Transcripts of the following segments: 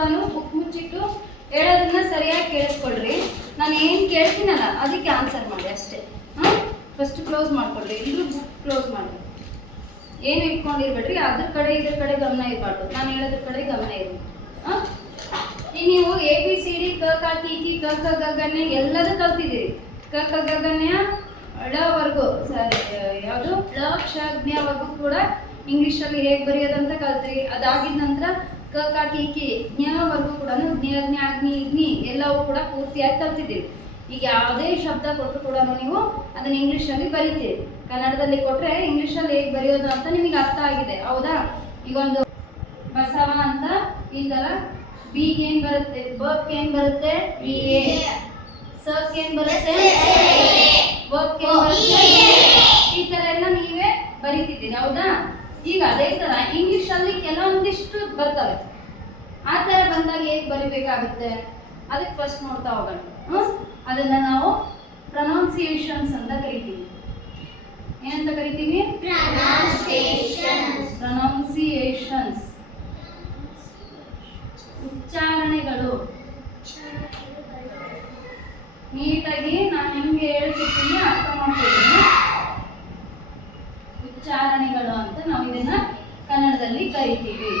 ಕೂಡ ಬುಕ್ ಮುಚ್ಚಿಟ್ಟು ಹೇಳೋದನ್ನ ಸರಿಯಾಗಿ ಕೇಳಿಸ್ಕೊಳ್ರಿ. ನಾನು ಏನು ಕೇಳ್ತೀನಲ್ಲ ಅದಕ್ಕೆ ಆನ್ಸರ್ ಮಾಡಿ ಅಷ್ಟೇ. ಫಸ್ಟ್ ಕ್ಲೋಸ್ ಮಾಡ್ಕೊಳ್ರಿ, ಎಲ್ಲರೂ ಬುಕ್ ಕ್ಲೋಸ್ ಮಾಡಿ. ಏನು ಇಟ್ಕೊಂಡಿರ್ಬೇಡ್ರಿ, ಅದ್ರ ಕಡೆ ಇದ್ರ ಕಡೆ ಗಮನ ಇರಬಾರ್ದು, ನಾನು ಹೇಳೋದ್ರ ಕಡೆ ಗಮನ ಇರಲಿ. ಈಗ ನೀವು ABCD ಕ ಕ ಕಿ ಕಿ ಕ ಕ ಗ ಗ ನ ಎಲ್ಲದೂ ಕಲ್ತಿದ್ದೀರಿ. ಕ ಕ ಗ ಗ ನ ಳವರೆಗೂ ಯಾವುದು ಳ ಕ್ಷ ಜ್ಞವರೆಗೂ ಕೂಡ ಇಂಗ್ಲೀಷಲ್ಲಿ ಹೇಗೆ ಬರೆಯೋದಂತ ಕಲ್ತ್ರಿ. ಅದಾಗಿದ ನಂತರ ಕ ಕ ಕಿ ಕಿ ಜ್ಞವರೆಗೂ ಕೂಡ ಜ್ಞ ಜ್ಞ ಜ್ಞಿ ಜ್ಞಿ ಎಲ್ಲವೂ ಕೂಡ ಪೂರ್ತಿಯಾಗಿ ಕಲ್ತಿದ್ದೀರಿ. ಈಗ ಯಾವುದೇ ಶಬ್ದ ಕೊಟ್ಟರು ಕೂಡ ನೀವು ಅದನ್ನ ಇಂಗ್ಲೀಷಲ್ಲಿ ಬರೀತೀರಿ. ಕನ್ನಡದಲ್ಲಿ ಕೊಟ್ಟರೆ ಇಂಗ್ಲೀಷಲ್ಲಿ ಹೇಗೆ ಬರೆಯೋದು ಅಂತ ನಿಮಗೆ ಅರ್ಥ ಆಗಿದೆ, ಹೌದಾ? ಈಗ ಒಂದು ಬಸವ ಅಂತ ಈ ಥರ ಬಿಗೆ ಏನು ಬರುತ್ತೆ, ಬಕ್ಕೆ ಏನು ಬರುತ್ತೆ ಬಿ ಎ, ಸಕ್ಕೆ ಏನು ಬರುತ್ತೆ ವಕ್ಕೆ ಏನು ಬರುತ್ತೆ. ಈ ಥರ ಎಲ್ಲ ನೀವೇ ಬರೀತಿದ್ದೀರಿ, ಹೌದಾ? ಈಗ ಅದೇ ಥರ ಇಂಗ್ಲೀಷಲ್ಲಿ ಕೆಲವೊಂದಿಷ್ಟು ಬರ್ತವೆ. ಆ ಥರ ಬಂದಾಗ ಹೇಗೆ ಬರಿಬೇಕಾಗುತ್ತೆ ಅದಕ್ಕೆ ಫಸ್ಟ್ ನೋಡ್ತಾ ಹೋಗೋಣ. ಅದನ್ನ ನಾವು ಪ್ರೊನೌನ್ಸಿಯೇಷನ್ಸ್ ಅಂತ ಕರಿತೀವಿ. ಏನಂತ ಕರಿತೀವಿ? ಪ್ರೊನೌನ್ಸಿಯೇಷನ್ಸ್, ಉಚ್ಚಾರಣೆಗಳು. ನೀಟಾಗಿ ನಾನು ಹೆಂಗೆ ಹೇಳ್ತಿರ್ತೀನಿ ಅರ್ಥ ಮಾಡ್ಕೊಳ್ತೀನಿ. ಉಚ್ಚಾರಣೆಗಳು ಅಂತ ನಾವು ಇದನ್ನ ಕನ್ನಡದಲ್ಲಿ ಕರಿತೀವಿ.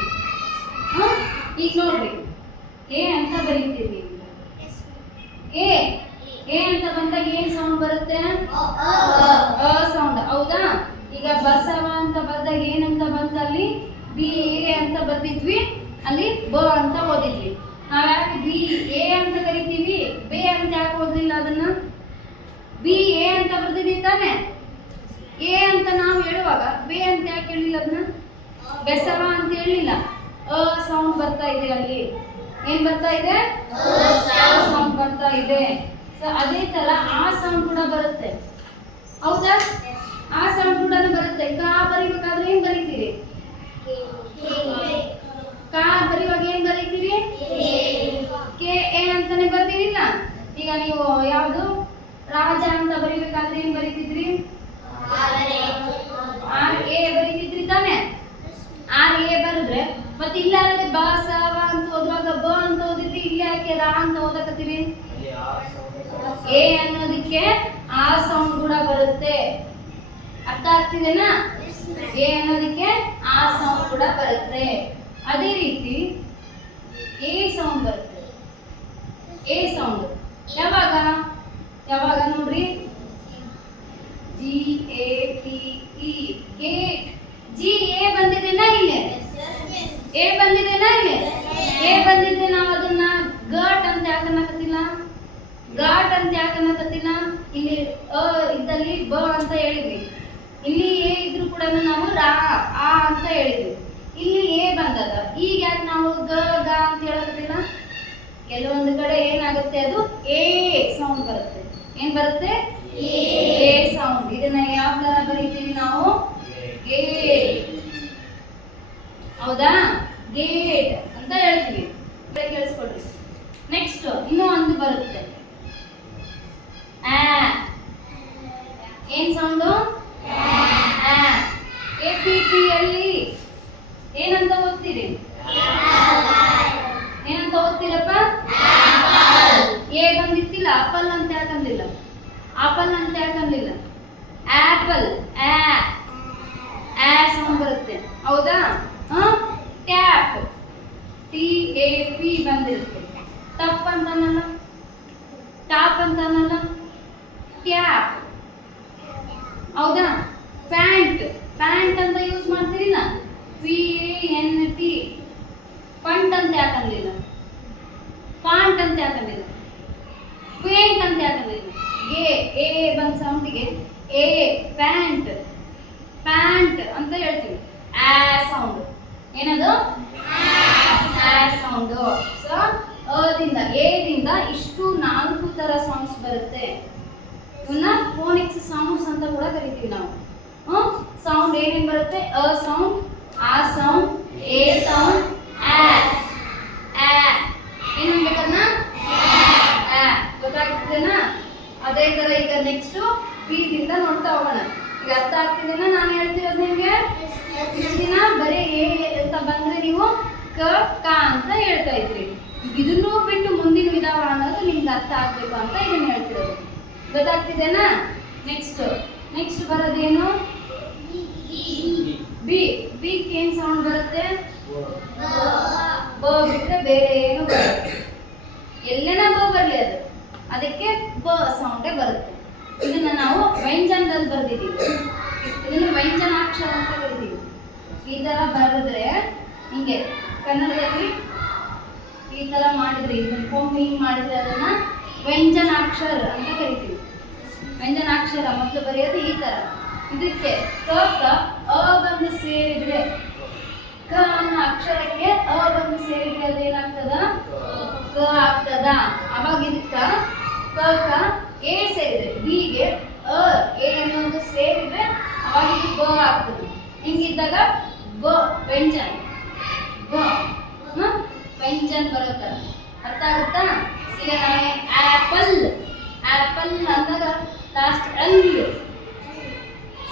ಈಗ ನೋಡ್ರಿ, ಎ ಅಂತ ಬರೀತೀವಿ. ಎ ಅಂತ ಬಂದಾಗ ಏನ್ ಸೌಂಡ್ ಬರುತ್ತೆ? ಅ ಸೌಂಡ್, ಹೌದಾ? ಈಗ ಬಸವ ಅಂತ ಬಂದಾಗ ಏನಂತ ಬಂತಲ್ಲಿ? ಬಿ ಎ ಅಂತ ಬರ್ದಿದ್ವಿ, ಅಲ್ಲಿ ಬ ಅಂತ ಓದಿದ್ವಿ. ನಾವ್ ಯಾಕೆ ಬಿ ಎ ಅಂತ ಕರಿತೀವಿ, ಬೆ ಅಂತ ಯಾಕೆ ಓದಲಿಲ್ಲ? ಅದನ್ನ ಬಿ ಎ ಅಂತ ಬರ್ದಿದ್ದೀವಿ ತಾನೆ. ಎ ಅಂತ ನಾವು ಹೇಳುವಾಗ ಬೆ ಅಂತ ಯಾಕೆ ಹೇಳಿಲ್ಲ? ಅದನ್ನ ಬೆಸವ ಅಂತ ಹೇಳಿಲ್ಲ. ಅ ಸೌಂಡ್ ಬರ್ತಾ ಇದೆ, ಅಲ್ಲಿ ಏನ್ ಬರ್ತಾ ಇದೆ? ಸೌಂಡ್ ಬರ್ತಾ ಇದೆ. ಸೊ ಅದೇ ತರ ಆ ಸೌಂಡ್ ಕೂಡ ಬರುತ್ತೆ, ಹೌದಾ? ಆ ಸೌಂಡ್ ಕೂಡ ಬರುತ್ತೆ. ಕಾ ಬರಿಬೇಕಾದ್ರೆ ಏನ್ ಬರೀತೀರಿ? ಕಾ ಬರಿವಾಗ ಏನ್ ಬರೀತೀರಿ? ಕೆ ಎ ಅಂತಾನೆ ಬರ್ತೀರಿಲ್ಲ. ಈಗ ನೀವು ಯಾವುದು ರಾಜ ಅಂತ ಬರಿಬೇಕಾದ್ರೆ ಏನ್ ಬರೀತಿದ್ರಿ? ಆರ್ ಎ ಬರೀತಿದ್ರಿ ತಾನೆ. ಆರ್ ಎ ಬರೆದ್ರೆ ಮತ್ತೆ ಇಲ್ಲ ಬಸವ ಅಂತ ಓದುವಾಗ ಬ ಅಂತ ಓದಿದ್ರಿ, ಇಲ್ಲಿ ಯಾಕೆ ರಾ ಅಂತ ಓದಕತ್ತೀರಿ? ಎ ಅನ್ನೋದಕ್ಕೆ ಆ ಸೌಂಡ್ ಕೂಡ ಬರುತ್ತೆ. ಅರ್ಥ ಆಗ್ತಿದೆನಾ? ಎ ಅನ್ನೋದಕ್ಕೆ ಆ ಸೌಂಡ್ ಕೂಡ ಬರುತ್ತೆ. ಅದೇ ರೀತಿ ಎ ಸೌಂಡ್ ಬರುತ್ತೆ. ಎ ಸೌಂಡ್ ಯಾವಾಗ ಯಾವಾಗ ನೋಡ್ರಿ? G A T E, gate. G A ಬಂದಿದೆನಾ ಇಲ್ಲಿ? ಎ ಬಂದಿದೆನಾ ಇಲ್ಲಿ? ಎ ಬಂದಿದ್ರೆ ನಾವು ಅದನ್ನ ಘಾಟ್ ಅಂತ ಯಾಕೆ ಅನ್ನಕತ್ತಿಲ್ಲ? ಘಾಟ್ ಅಂತ ಯಾಕೆ ಅನ್ನಕತ್ತಿಲ್ಲ? ಇಲ್ಲಿ ಅ ಇದ್ದಲ್ಲಿ ಬ ಅಂತ ಹೇಳಿದ್ವಿ, ಇಲ್ಲಿ ಎ ಇದ್ರು ಕೂಡ ನಾವು ರಾ ಆ ಅಂತ ಹೇಳಿದ್ವಿ. ಇಲ್ಲಿ ಎ ಬಂದದ, ಈಗ ಯಾಕೆ ನಾವು ಗ ಗ ಅಂತ ಹೇಳಕತ್ತಿಲ್ಲ? ಕೆಲವೊಂದು ಕಡೆ ಏನಾಗುತ್ತೆ, ಅದು ಎ ಸೌಂಡ್ ಬರುತ್ತೆ. ಏನ್ ಬರುತ್ತೆ? A sound. ಇದನ್ನ ಯಾವ ತರ ಬರೀತೀವಿ ನಾವು? ಗೇಟ್, ಹೌದಾ? ಗೇಟ್ ಅಂತ ಹೇಳ್ತೀವಿ. ಕೇಳಿಸ್ಕೊಡ್ರಿ. ನೆಕ್ಸ್ಟ್ ಇನ್ನೂ ಒಂದು ಬರುತ್ತೆ, ಏನ್ ಸೌಂಡು? APP ಅಲ್ಲಿ ಏನಂತ ಓದ್ತೀರಿ? ಏನಂತ ಓದ್ತೀರಪ್ಪ? ಎ ಬಂದಿತ್ತಿಲ್ಲ, ಆಪಲ್ ಅಂತ ಯಾಕಂದಿಲ್ಲ? ಆಪಲ್ ಅಂತ ಯಾಕಂದಿಲ್ಲ? ಆಪಲ್, ಆ ಸೌಂಡ್ ಬರುತ್ತೆ, ಹೌದಾ? ಟ್ಯಾಪ್, TAP ಬಂದಿರುತ್ತೆ. ಟಪ್ ಅಂತ ಅನ್ನಲ್ಲ, ಟಾಪ್ ಅಂತ ಅನ್ನಲ್ಲ, ಟ್ಯಾಪ್, ಹೌದಾ? ಪ್ಯಾಂಟ್, ಪ್ಯಾಂಟ್ ಅಂತ ಯೂಸ್ ಮಾಡ್ತೀರಿಲ್ಲ, PANT. ಪಂಟ್ ಅಂತ ಯಾಕಂದಿಲ್ಲ? ಫಾಂಟ್ ಅಂತ ಯಾಕಂದಿಲ್ಲ? ಪೇಂಟ್ ಅಂತ ಯಾಕಂದಿಲ್ಲ? ಎ ಬಂದ ಸೌಂಡಿಗೆ ಎ ಪ್ಯಾಂಟ್, ಪ್ಯಾಂಟ್ ಅಂತ ಹೇಳ್ತೀವಿ. ಆ ಸೌಂಡ್ ಏನದು? ಆ ಸೌಂಡ್. ಸೊ ಅದಿಂದ ಎದಿಂದ ಇಷ್ಟು 4 ತರ ಸೌಂಡ್ಸ್ ಬರುತ್ತೆ. ಇವನ್ನ ಫೋನಿಕ್ಸ್ ಸೌಂಡ್ಸ್ ಅಂತ ಕೂಡ ಕರಿತೀವಿ ನಾವು. ಸೌಂಡ್ ಏನೇನು ಬರುತ್ತೆ? ಅ ಸೌಂಡ್, ಆ ಸೌಂಡ್, ಎ ಸೌಂಡ್, ಏನು ಅನ್ಬೇಕನ್ನ? ಗೊತ್ತಾಗ್ತಿದೆನಾ? ಅದೇ ತರ ಈಗ ನೆಕ್ಸ್ಟ್ ಪಿ ದಿಂದ ನೋಡ್ತಾ ಹೋಗೋಣ. ಈಗ ಅರ್ಥ ಆಗ್ತಿದೆನಾ ನಾನು ಹೇಳ್ತಿರೋದು ನಿಮ್ಗೆ? ಇಷ್ಟು ದಿನ ಬರೀ ಎ ಅಂತ ಬಂದ್ರೆ ನೀವು ಕ ಕ ಅಂತ ಹೇಳ್ತಾ ಇದ್ರಿ. ಇದನ್ನೂ ಬಿಟ್ಟು ಮುಂದಿನ ವಿಧಾನ ಅನ್ನೋದು ನಿಮ್ಗೆ ಅರ್ಥ ಆಗ್ಬೇಕು ಅಂತ ಇದನ್ನ ಹೇಳ್ತಿರೋದು. ಗೊತ್ತಾಗ್ತಿದೆನಾ? ನೆಕ್ಸ್ಟ್ ಬರೋದೇನು? ಬಿ. ಬಿಗ್ ಏನ್ ಸೌಂಡ್ ಬರುತ್ತೆ? ಬ ಬಿಟ್ಟರೆ ಬೇರೆ ಏನು ಬರುತ್ತೆ? ಎಲ್ಲೇನ ಬ ಬರಲಿ ಅದು, ಅದಕ್ಕೆ ಬ ಸೌಂಡೇ ಬರುತ್ತೆ. ಇದನ್ನ ನಾವು ವ್ಯಂಜನದಲ್ಲಿ ಬರ್ದಿದ್ದೀವಿ. ಇದನ್ನ ವ್ಯಂಜನಾಕ್ಷರ ಅಂತ ಕರಿತೀವಿ. ಈ ತರ ಬರೆದ್ರೆ ಹಿಂಗೆ ಕನ್ನಡದಲ್ಲಿ ಈ ತರ ಮಾಡಿದ್ರೆ, ಇದನ್ನ ಕೊಂಬು ಹಿಂಗ್ ಮಾಡಿದ್ರೆ ಅದನ್ನ ವ್ಯಂಜನಾಕ್ಷರ ಅಂತ ಕರಿತೀವಿ. ವ್ಯಂಜನಾಕ್ಷರ ಮೊದಲು ಬರೆಯೋದು ಈ ತರ. ಇದಕ್ಕೆ ಕ ಅ ಬಂದು ಸೇರಿದ್ರೆ, ಕ ಅನ್ನೋ ಅಕ್ಷರಕ್ಕೆ ಅ ಬಂದು ಸೇರಿದ್ರೆ ಅದೇನಾಗ್ತದ? ಕ ಆಗ್ತದ. ಅವಾಗ ಇದಕ್ಕ ಕ ಎ ಸೇರಿದ್ರೆ, ಬಿಗೆ ಅ ಎ ಅನ್ನೋದು ಸೇರಿದ್ರೆ ಅವಾಗ ಇದು ಬ ಆಗ್ತದೆ. ಹಿಂಗಿದ್ದಾಗ ಬ ವ್ಯಂಜನ, ಬ ವ್ಯಂಜನ ಬರುತ್ತೆ. ಅರ್ಥ ಆಗುತ್ತಾ? ಈಗ ನಾವೇ ಆಪಲ್ ಅಂದಾಗ ಲಾಸ್ಟ್ ಅಲ್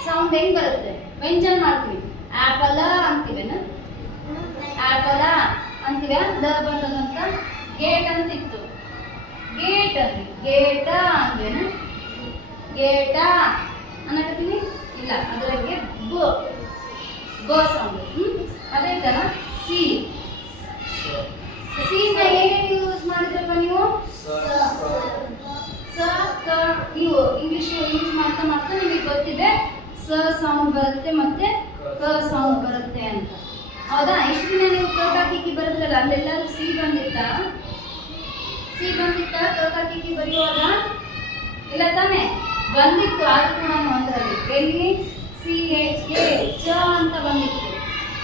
ಸೌಂಡ್ ಹೆಂಗ್ ಬರುತ್ತೆ? ವ್ಯಂಜನ ಮಾಡ್ತೀವಿ. ಆಪಲ ಅಂತೀವೇನ? ಆಪಲ ಅಂತೀವ. ದ ಬಂದದಂತ ಗೇಟ್ ಅಂತಿತ್ತು, ಗೇಟ್ ಅಂತೀವಿ. ಗೇಟ ಅಂದ್ವೇನ? ಗೇಟ ಅನ್ನಕತ್ತೀವಿ ಇಲ್ಲ, ಅದಕ್ಕೆ ಬ ಸೌಂಡ್. ಅದೇ ತರ ಸಿ. ಸಿನ ಏನೇನು ಯೂಸ್ ಮಾಡಿದ್ರಪ್ಪ ನೀವು? ಸ ಕ. ನೀವು ಇಂಗ್ಲಿಷ್ ಯೂಸ್ ಮಾಡ್ತಾ ನಿಮಗೆ ಗೊತ್ತಿದೆ ಸ ಸೌಂಡ್ ಬರುತ್ತೆ ಮತ್ತೆ ಕ ಸೌಂಡ್ ಬರುತ್ತೆ ಅಂತ. ಹೌದಾ? ಇಷ್ಟು ದಿನ ನೀವು ಕಕಾಕಿಕಿ ಬರೆದ್ರಲ್ಲ, ಅಲ್ಲೆಲ್ಲರೂ ಸಿ ಬಂದಿತ್ತಾ? ಕಕಾಕಿಕಿ ಬರೆಯುವಾಗ ಇಲ್ಲ ತಾನೆ? ಬಂದಿತ್ತು. ಆದ್ರೂ ಕೂಡ ಅದರಲ್ಲಿ ಎಲ್ಲಿ ಸಿ ಎಚ್ ಎ ಚ ಅಂತ ಬಂದಿತ್ತು.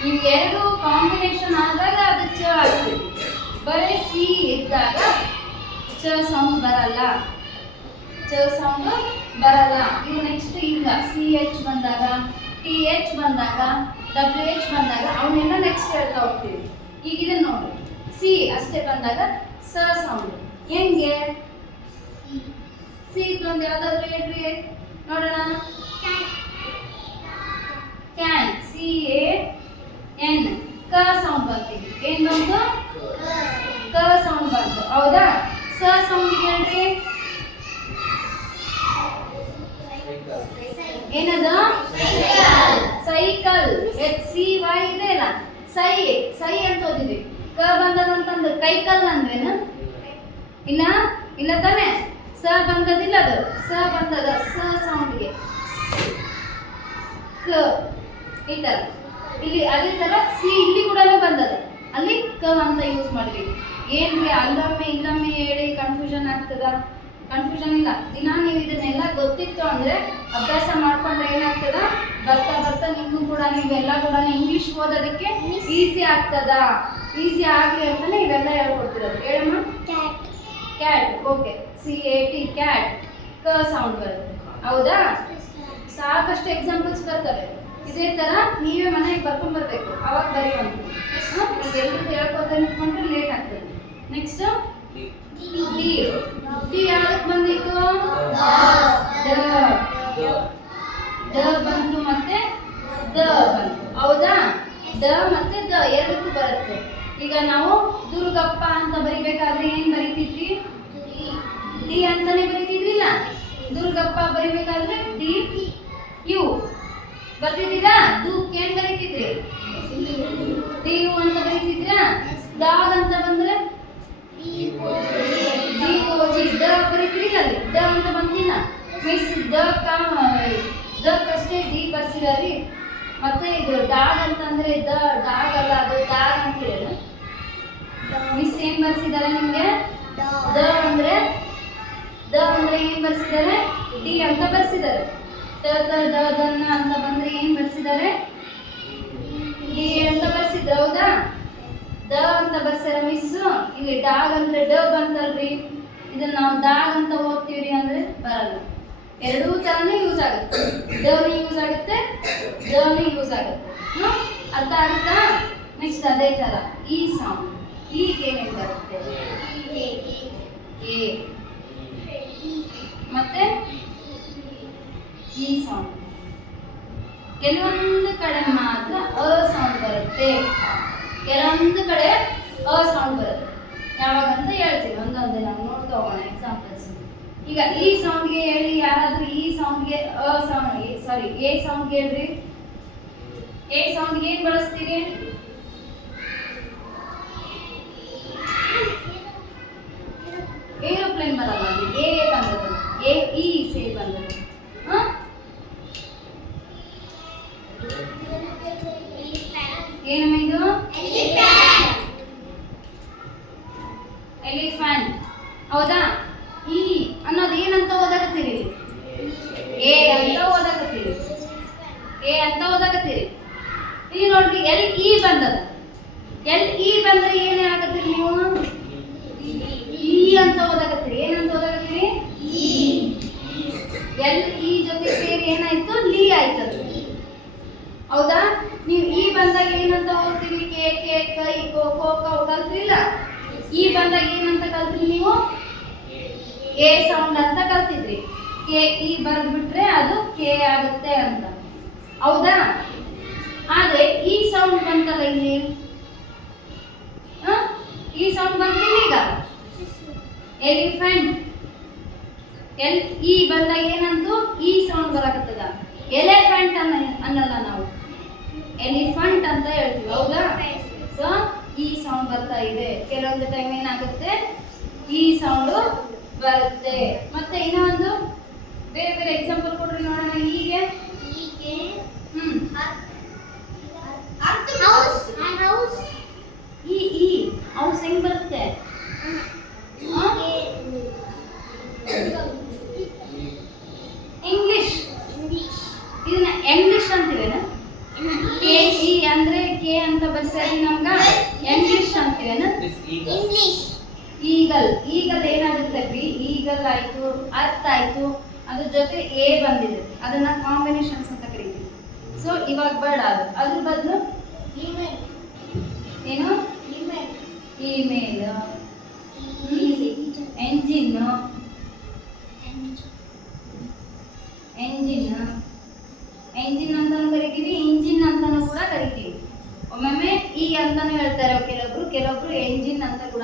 ನೀವು ಎರಡು ಕಾಂಬಿನೇಷನ್ ಆದಾಗ ಅದು ಚ ಆಗ್ತದೆ. ಬರೀ ಸಿ ಇದ್ದಾಗ ಚ ಸೌಂಡ್ ಬರಲ್ಲ. ಇವು ನೆಕ್ಸ್ಟ್ ಈಗ ಸಿ ಎಚ್ ಬಂದಾಗ, ಟಿ ಎಚ್ ಬಂದಾಗ, ಡಬ್ಲ್ಯೂ ಎಚ್ ಬಂದಾಗ ಅವನ್ನೆಲ್ಲ ನೆಕ್ಸ್ಟ್ ಹೇಳ್ತಾ ಹೋಗ್ತೀವಿ. ಈಗ ಇದನ್ನ ನೋಡಿ, ಸಿ ಅಷ್ಟೇ ಬಂದಾಗ ಸ ಸೌಂಡ್. ಹೆಂಗೆ? ಸಿ ಒಂದು ಯಾವ್ದಾದ್ರು ಹೇಳ್ರಿ ನೋಡೋಣ. ಕ್ಯಾನ್. C A N. ಕ ಸೌಂಡ್ ಬರ್ತೀವಿ. ಏನ್ ಬಂತು? ಕ ಸೌಂಡ್ ಬಂತು. ಹೌದಾ? ಸ ಸೌಂಡ್ ಹೇಳ್ರಿ. ಏನದ? ಸೈಕಲ್. ಎಚ್ ಸಿ ವೈ ಇದೆ ಅಲ್ಲ, ಸೈ ಅಂತ ಓದಿದ್ವಿ. ಕ ಬಂದದಂತಂದ್ರೆ ಕೈಕಲ್ ಅಂದ್ರೇನು? ಇಲ್ಲ ತಾನೆ? ಸ ಬಂದದಿಲ್ಲ, ಅದು ಸ ಬಂದದ. ಸ ಸೌಂಡ್ಗೆ ಕ ಈ ತರ. ಇಲ್ಲಿ ಅದೇ ತರ ಸಿ ಇಲ್ಲಿ ಕೂಡ ಬಂದದ, ಅಲ್ಲಿ ಕ ಅಂತ ಯೂಸ್ ಮಾಡಿದ್ವಿ. ಏನ್ರಿ ಅಲ್ಲೊಮ್ಮೆ ಇಲ್ಲೊಮ್ಮೆ ಹೇಳಿ ಕನ್ಫ್ಯೂಷನ್ ಆಗ್ತದ? ಕನ್ಫ್ಯೂಷನ್ ಇಲ್ಲ. ದಿನ ನೀವು ಇದನ್ನೆಲ್ಲ ಗೊತ್ತಿತ್ತು ಅಂದ್ರೆ ಅಭ್ಯಾಸ ಮಾಡ್ಕೊಂಡ್ರೆ ಏನಾಗ್ತದ? ಬರ್ತಾ ನಿಮಗೂ ಕೂಡ ನೀವೆಲ್ಲ ಕೂಡ ಇಂಗ್ಲಿಷ್ ಓದೋದಕ್ಕೆ ಈಸಿ ಆಗ್ತದ. ಈಸಿ ಆಗ್ಲಿ ಅಂತಾನೆ ಇವೆಲ್ಲ ಹೇಳ್ಕೊಡ್ತಿರೋದು. ಹೇಳಮ್ಮ. Cat. Okay. C A T cat. ಕ ಸೌಂಡ್ ಬರುತ್ತೆ. ಹೌದಾ? ಸಾಕಷ್ಟು ಎಕ್ಸಾಂಪಲ್ಸ್ ಬರ್ತವೆ. ಇದೇ ತರ ನೀವೇ ಮನೆಗೆ ಬರ್ಕೊಂಡ್ ಬರ್ಬೇಕು, ಅವಾಗ ಬರೆಯುವಂತ. ಎಲ್ರಿಗೂ ಹೇಳ್ಕೊತಾ ನಿಂತ್ಕೊಂಡ್ರೆ ಲೇಟ್ ಆಗ್ತದೆ. ನೆಕ್ಸ್ಟ್ ಡಿ ಯಾವ್ದಕ್ಕೆ ಬಂದಿತ್ತು? ದ ಬಂತು ಮತ್ತೆ ದ ಬಂತು. ಹೌದಾ? ದ ಮತ್ತೆ ದ ಎರಡಕ್ಕೂ ಬರುತ್ತೆ. ಈಗ ನಾವು ದುರ್ಗಪ್ಪ ಅಂತ ಬರಿಬೇಕಾದ್ರೆ ಏನ್ ಬರಿತಿದ್ವಿ? ಡಿ ಅಂತಾನೆ ಬರಿತಿದ್ರಿಲ್ಲ. ದುರ್ಗಪ್ಪ ಬರಿಬೇಕಾದ್ರೆ ಡಿ ಯು ಬರ್ತಿದ್ದೀರಾ? ದೂಕ್ ಏನ್ ಬರಿತಿದ್ರಿ? ಡಿ ಯು ಅಂತ ಬರಿತಿದ್ರಾ? ಡಾಗ್ ಅಂತ ಬಂದ್ರೆ ಡಿ ಓ ಜಿ. ದ ಬರಿತೀರಿ ಅಲ್ಲಿ, ದ ಅಂತ ಬಂದಿಲ್ಲ. ಮಿಸ್ ದ ಅಷ್ಟೇ ಡಿ ಬರ್ಸಿದಾರಿ. ಮತ್ತೆ ಇದು ಡಾಗ್ ಅಂತಂದ್ರೆ ದ ಡಾಗ್ ಅಲ್ಲ, ಅದು ಡಾಗ್ ಅಂತೀರಲ್ಲ. ಮಿಸ್ ಏನ್ ಬರ್ಸಿದಾರೆ ನಿಮ್ಗೆ? ದ ಅಂದ್ರೆ ಏನ್ ಬರ್ಸಿದ್ದಾರೆ? ಡಿ ಅಂತ ಬರ್ಸಿದ್ದಾರೆ. ದನ್ನ ಅಂತ ಬಂದ್ರೆ ಏನ್ ಬರ್ಸಿದ್ದಾರೆ? ಡಿ ಅಂತ ಬರ್ಸಿದ್ರು. ಹೌದಾ? ದ ಅಂತ ಬರ್ಸಾರ ಮಿಸ್. ಇಲ್ಲಿ ಡಾಗ್ ಅಂದ್ರೆ ಡ ಬಂತಲ್ರಿ. ಇದನ್ನ ನಾವು ಡಾಗ್ ಅಂತ ಓದ್ತೀವ್ರಿ ಅಂದ್ರೆ ಬರಲ್ಲ. ಎರಡೂ ತರನೇ ಯೂಸ್ ಆಗುತ್ತೆ. ಡನು ಯೂಸ್ ಆಗುತ್ತೆ, ಡನು ಯೂಸ್ ಆಗುತ್ತೆ. ಅರ್ಥ ಆಗುತ್ತಾ? ನೆಕ್ಸ್ಟ್ ಅದೇ ತರ ಈ ಸೌಂಡ್. ಈಗ ಏನೇನು ಬರುತ್ತೆ? ಎ ಮತ್ತೆ ಈ ಸೌಂಡ್. ಕೆಲವೊಂದು ಕಡೆ ಮಾತ್ರ ಅ ಸೌಂಡ್ ಬರುತ್ತೆ, ಕೆಲವೊಂದು ಕಡೆ ಅ ಸೌಂಡ್ ಬರುತ್ತೆ. ಯಾವಾಗ ಅನ್ನೋದು ನಾವು ನೋಡ್ತಾ ಹೋಗೋಣ ಎಕ್ಸಾಂಪಲ್ಸ್. ಈಗ ಈ ಸೌಂಡ್ಗೆ ಹೇಳಿ ಯಾರಾದ್ರೂ ಈ ಸೌಂಡ್ಗೆ ಎ ಸೌಂಡ್ಗೆ ಹೇಳ್ರಿ. ಎ ಸೌಂಡ್ಗೆ ಏನ್ ಬಳಸ್ತೀರಿ? ಏರೋಪ್ಲೇನ್ ಬರಲ್ಲ, ಎ ಬಂದದ್ದು, ಎ ಇ ಸೇ ಬಂದದ್ದು. ಏನಮ್ಮ ಇದು? ಎಲಿಫೆಂಟ್. ಹೌದಾ? ಇ ಅನ್ನೋದು ಏನಂತ ಓದಾಕತ್ತೀರಿ? ಎ ಅಂತ ಓದಾಕತ್ತೀರಿ. ಎ ಅಂತ ಓದಾಕತ್ತೀರಿ. ಈಗ ನೋಡ್ರಿ ಎಲ್ ಇ ಬಂದದ. ಎಲ್ ಇ ಬಂದ್ರೆ ಏನ್ ಹೇಳಕತ್ತೀರಿ ನೀವು? ಇ ಅಂತ ಓದಾಕತ್ತೀರಿ. ಏನಂತ ಓದಾಕತ್ತೀರಿ? ಎಲ್ ಇ ಜೊತೆ ಸೇರಿ ಏನಾಯ್ತು? ಲಿ ಆಯ್ತದ. ಹೌದಾ? ನೀವು ಈ ಬಂದಾಗ ಏನಂತ ಓದ್ತೀರಿ? ಕೆ ಕೆ ಕೈ ಕೋ ಕೋ ಕೌ ಕಲ್ತಿಲ್ಲ. ಈ ಬಂದಾಗ ಏನಂತ ಕಲ್ತ್ರಿ ನೀವು? ಎ ಸೌಂಡ್ ಅಂತ ಕಲ್ತಿದ್ರಿ. ಕೆ ಇ ಬರ್ದ್ಬಿಟ್ರೆ ಅದು ಕೆ ಆಗುತ್ತೆ ಅಂತ. ಹೌದಾ? ಆದ್ರೆ ಈ ಸೌಂಡ್ ಬಂತಲ್ಲ ಇಲ್ಲಿ, ಈ ಸೌಂಡ್ ಬಂತಿಲ್ಲ ಈಗ. ಎಲಿಫೆಂಟ್ ಎಲ್ ಇ ಬಂದಾಗ ಏನಂತು? ಈ ಸೌಂಡ್ ಬರಕತ್ತದ. ಎಲಿಫೆಂಟ್ ಅನ್ನಲ್ಲ, ನಾವು ಎಲಿಫೆಂಟ್ ಅಂತ ಹೇಳ್ತೀವಿ. ಹೌದಾ? ಸೊ ಈ ಸೌಂಡ್ ಬರ್ತಾ ಇದೆ. ಕೆಲವೊಂದು ಟೈಮ್ ಏನಾಗುತ್ತೆ? ಈ ಸೌಂಡ್ ಬರುತ್ತೆ. ಮತ್ತೆ ಇನ್ನೊಂದು ಬೇರೆ ಬೇರೆ ಎಕ್ಸಾಂಪಲ್ ಕೊಡ್ರಿ ನೋಡೋಣ. ಹೀಗೆ ಈ ಹೌಸ್ ಹೆಂಗ್ ಬರುತ್ತೆ? ಇಂಗ್ಲಿಷ್. ಇದನ್ನ ಇಂಗ್ಲಿಷ್ ಅಂತೀವೇನ? ಕೆ ಇ ಅಂದ್ರೆ ಕೆ ಅಂತ ಬರ್ಸರಿ ನಮ್ಗ ಇಂಗ್ಲಿಷ್ ಅಂತೀವೇನ? ಈಗಲ್. ಈಗಲ್ ಏನಾಗುತ್ತೆ? ಈಗಲ್ ಆಯ್ತು, ಅರ್ಥ ಆಯ್ತು, ಅದ್ರ ಜೊತೆ ಎ ಬಂದಿದೆ, ಅದನ್ನ ಕಾಂಬಿನೇಷನ್ಸ್ ಅಂತ ಕರಿತೀವಿ. ಸೊ ಇವಾಗ ಬರ್ಡ್ ಅದ್ರ ಬದಲು ಏನು? ಇಮೇಲ್, ಎಂಜಿನ್, ಎಂಜಿನ್ ಅಂತಾನು ಕರಿತೀವಿ, ಇಂಜಿನ್ ಅಂತಾನು ಕೂಡ ಕರಿತೀವಿ. ಒಮ್ಮೊಮ್ಮೆ ಇ ಅಂತಾನು ಹೇಳ್ತಾರೆ ಕೆಲವೊಬ್ರು ಎಂಜಿನ್ ಅಂತ ಕೂಡ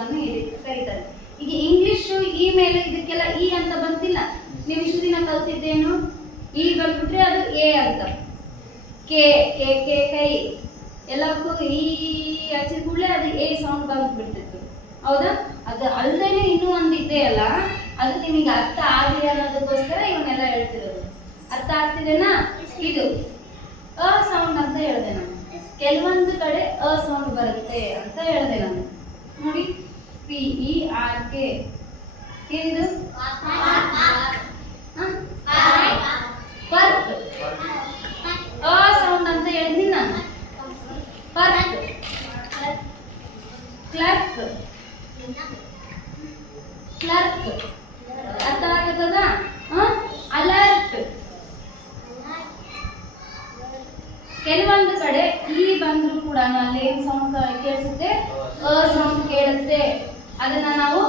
ಕರೀತಾರೆ. ಈಗ ಇಂಗ್ಲಿಷ್ ಇಮೇಲ್ ಇದಕ್ಕೆಲ್ಲ ಇ ಅಂತ ಬಂತಿಲ್ಲ. ನೀವು ಇಷ್ಟು ದಿನ ಕಲ್ತಿದ್ದೇನು? ಇ ಬಂದ್ಬಿಟ್ರೆ ಅದು ಎ ಅಂತ. ಕೆ ಕೆ ಕೆ ಕೈ ಎಲ್ಲಕ್ಕೂ ಈ ಹಚ್ಚಿದ ಕೂಡಲೇ ಅದು ಎ ಸೌಂಡ್ ಬಂದ್ಬಿಡ್ತಿತ್ತು. ಹೌದಾ? ಅದು ಅಲ್ಲದೇನೆ ಇನ್ನೂ ಒಂದು ಇದೆಯಲ್ಲ, ಅದು ನಿಮಗೆ ಅರ್ಥ ಆಗಲಿ ಅನ್ನೋದಕ್ಕೋಸ್ಕರ ಇವನ್ನೆಲ್ಲ ಹೇಳ್ತಿರೋದು. ಅರ್ಥ ಆಗ್ತಿದೆನಾ? ಇದು ಅ ಸೌಂಡ್ ಅಂತ ಹೇಳಿದೆ ನಾನು. ಕೆಲವೊಂದು ಕಡೆ ಅ ಸೌಂಡ್ ಬರುತ್ತೆ ಅಂತ ಹೇಳಿದೆ ನಾನು. ನೋಡಿ, ಪಿ ಇ ಆರ್ ಕೆ. ಏನಿದು? ಪರ್ಕ್. ಅ ಸೌಂಡ್ ಅಂತ ಹೇಳಿದ್ನಿ ನಾನು. ಪರ್ಕ್. ಕ್ಲರ್ಕ್. ಕ್ಲರ್ಕ್. ಅರ್ಥ ಆಗತ್ತದ? ಅಲರ್ಟ್. ಕೆಲವೊಂದು ಕಡೆ ಈ ಬಂದ್ರು ಕೂಡ ಅಲ್ಲಿ ಏನ್ ಸೌಂಡ್ ಕೇಳಿಸುತ್ತೆ? ಅ ಸೌಂಡ್ ಕೇಳುತ್ತೆ. ಅದನ್ನ ನಾವು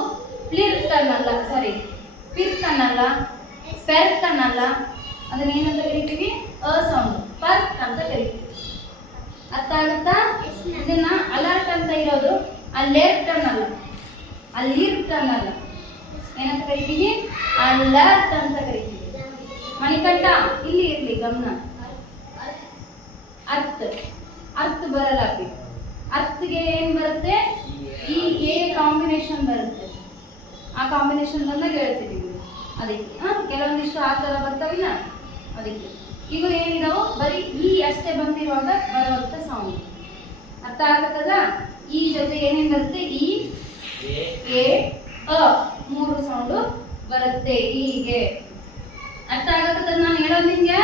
ಪಿರ್ಕ್ ಅನ್ನಲ್ಲ, ಪೆರ್ಕ್ ಅನ್ನಲ್ಲ. ಅದನ್ನ ಏನಂತ ಕರಿತೀವಿ? ಅ ಸೌಂಡ್, ಪರ್ಕ್ ಅಂತ ಕರಿತೀವಿ. ಅರ್ಥ ಆಗುತ್ತಾ? ಇದನ್ನ ಅಲರ್ಟ್ ಅಂತ ಇರೋದು ಅಲರ್ಟ್ ಅನ್ನಲ್ಲ, ಏನಂತ ಕರಿತೀವಿ? ಅಲರ್ಟ್ ಅಂತ ಕರಿತೀವಿ. ಮಣಿಕಂಠ ಇಲ್ಲಿ ಇರ್ಲಿ ಗಮನ. ಅರ್ಥ ಬರಲ್ಲ. ಅರ್ಥಗೆ ಏನ್ ಬರುತ್ತೆ? ಈ ಎ ಕಾಂಬಿನೇಷನ್ ಬರುತ್ತೆ. ಆ ಕಾಂಬಿನೇಷನ್ ಬಂದಾಗ ಹೇಳ್ತೀವಿ ಅದಕ್ಕೆ. ಕೆಲವೊಂದಿಷ್ಟು ಆ ಥರ ಬರ್ತಾವಿಲ್ಲ ಅದಕ್ಕೆ. ಇವು ಏನಿದಾವೋ ಬರೀ ಈ ಅಷ್ಟೇ ಬಂದಿರುವಾಗ ಬರುವಂತ ಸೌಂಡ್. ಅರ್ಥ ಆಗತ್ತದ? ಈ ಜೊತೆ ಏನೇನ್ ಬರುತ್ತೆ? ಈ ಎ ಅ ಮೂರು ಸೌಂಡ್ ಬರುತ್ತೆ ಹೀಗೆ. ಅರ್ಥ ಆಗತ್ತದ ನಾನು ಹೇಳೋದು ನಿಮ್ಗೆ?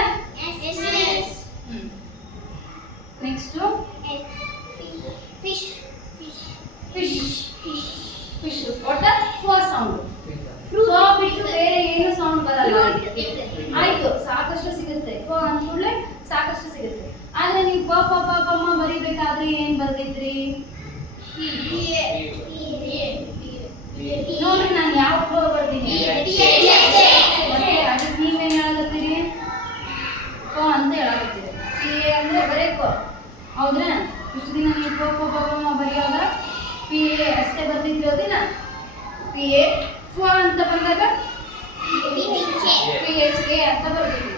Next fish. ಒಟ್ಟ ಫೋ ಸೌಂಡ್. ಫೋ ಬಿಟ್ಟು ಬೇರೆ ಏನು ಸೌಂಡ್ ಬರಲ್ಲ. ಆಯ್ತು, ಸಾಕಷ್ಟು ಸಿಗುತ್ತೆ. ಫೋ ಅಂದ್ಕೂಡ್ಲೆ ಸಾಕಷ್ಟು ಸಿಗುತ್ತೆ. ಆದ್ರೆ ನೀವು ಪ ಪ ಪ ಪ ಮ ಬರಿಬೇಕಾದ್ರೆ ಏನ್ ಬರ್ದಿದ್ರಿ? ನೋಡ್ರಿ ನಾನು ಯಾವ ಫ್ಲೋ ಬರ್ದೀನಿ. ಮತ್ತೆ ಅದಕ್ಕೆ ನೀವೇನ್ ಹೇಳಕತ್ತೀರಿ? ಪ ಅಂತ ಹೇಳಕತ್ತೀರಿ. ಪಿ ಎ ಅಂದ್ರೆ ಬರೇ ಪ. ಹೌದ್ರಾ? ಇಷ್ಟು ದಿನ ನೀವು ಪ ಪ ಪ ಮ ಬರೆಯುವಾಗ ಪಿ ಎ ಅಷ್ಟೇ ಬರ್ದಿದ್ರಿ. ಹೌದಿಲ್ಲ? ಪಿ ಎ ಫ ಅಂತ ಬಂದಾಗ ಪಿ ಎಚ್ ಎ ಅಂತ ಬರ್ತೀವಿ.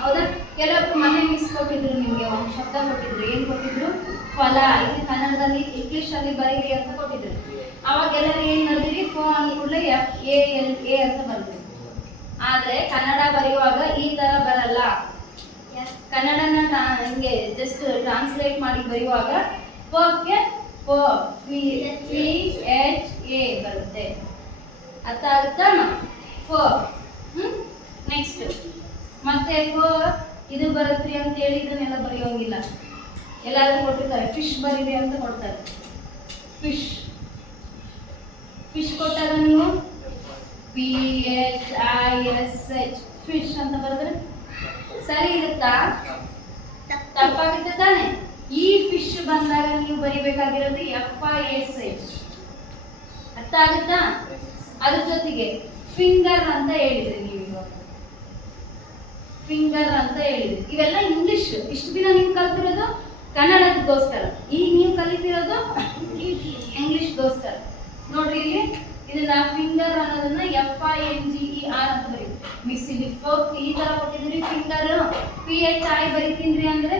ಹೌದಾ? ಕೆಲವೊಬ್ರು ಮನೆ ಮಿಸ್ ಕೊಟ್ಟಿದ್ರು, ನಿಮಗೆ ಒಂದು ಶಬ್ದ ಕೊಟ್ಟಿದ್ರು. ಏನು ಕೊಟ್ಟಿದ್ರು? ಫಲ. ಇದು ಕನ್ನಡದಲ್ಲಿ ಇಂಗ್ಲಿಷಲ್ಲಿ ಬರೀರಿ ಅಂತ ಕೊಟ್ಟಿದ್ರು. ಅವಾಗ ಎಲ್ಲರೂ ಏನು ಮಾಡಿದ್ರಿ? ಫ ಅಂದ್ಕೂಡಲೇ FALA ಅಂತ ಬರ್ತೀವಿ. ಆದರೆ ಕನ್ನಡ ಬರೆಯುವಾಗ ಈ ಥರ ಬರಲ್ಲ. ಕನ್ನಡನ ಹಿಂಗೆ ಜಸ್ಟ್ ಟ್ರಾನ್ಸ್ಲೇಟ್ ಮಾಡಿ ಬರೆಯುವಾಗ ಪಕ್ಕೆ PHA ಬರುತ್ತೆ. ಅರ್ಥ ಆಗುತ್ತಾ? ಫ. ನೆಕ್ಸ್ಟ್ ಮತ್ತೆ ಫ ಇದು ಬರುತ್ತೆ ಅಂತ ಹೇಳಿ ಇದನ್ನೆಲ್ಲ ಬರೆಯೋಂಗಿಲ್ಲ. ಎಲ್ಲಾದ್ರೂ ಕೊಟ್ಟಿರ್ತಾರೆ ಫಿಶ್ ಬರೀರಿ ಅಂತ ಕೊಡ್ತಾರೆ. ಫಿಶ್ ಕೊಟ್ಟಾಗ ನೀವು PHISH ಫಿಶ್ ಅಂತ ಬರೆದ್ರೆ ಸರಿ ಇರುತ್ತಾ? ತಪ್ಪಾಗುತ್ತೆ ತಾನೆ? ಈ ಫಿಶ್ ಬಂದಾಗ ನೀವು ಬರಿಬೇಕಾಗಿರೋದು FISH. ಅರ್ಥ ಆಗುತ್ತಾ? ಅದ್ರ ಜೊತೆಗೆ ಫಿಂಗರ್ ಅಂತ ಹೇಳಿದ್ರಿ ನೀವು. ಇವಾಗ ಫಿಂಗರ್ ಅಂತ ಹೇಳಿದ್ರಿ. ಇವೆಲ್ಲ ಇಂಗ್ಲಿಷ್. ಇಷ್ಟು ದಿನ ನೀವು ಕಲ್ತಿರೋದು ಕನ್ನಡದಗೋಸ್ಕರ, ಈಗ ನೀವು ಕಲಿತಿರೋದು ಇಂಗ್ಲಿಷ್ಗೋಸ್ಕರ. ನೋಡ್ರಿ ಇಲ್ಲಿ ಇದನ್ನ ಫಿಂಗರ್ ಅನ್ನೋದನ್ನ FINGER ಅಂತ ಬರೀತೀವಿ. ಮಿಸ್ ಇಲ್ಲಿ ಈ ತರ ಕೊಟ್ಟಿದ್ರಿ ಫಿಂಗರ್ PHI ಬರೀತೀನ್ರಿ ಅಂದ್ರೆ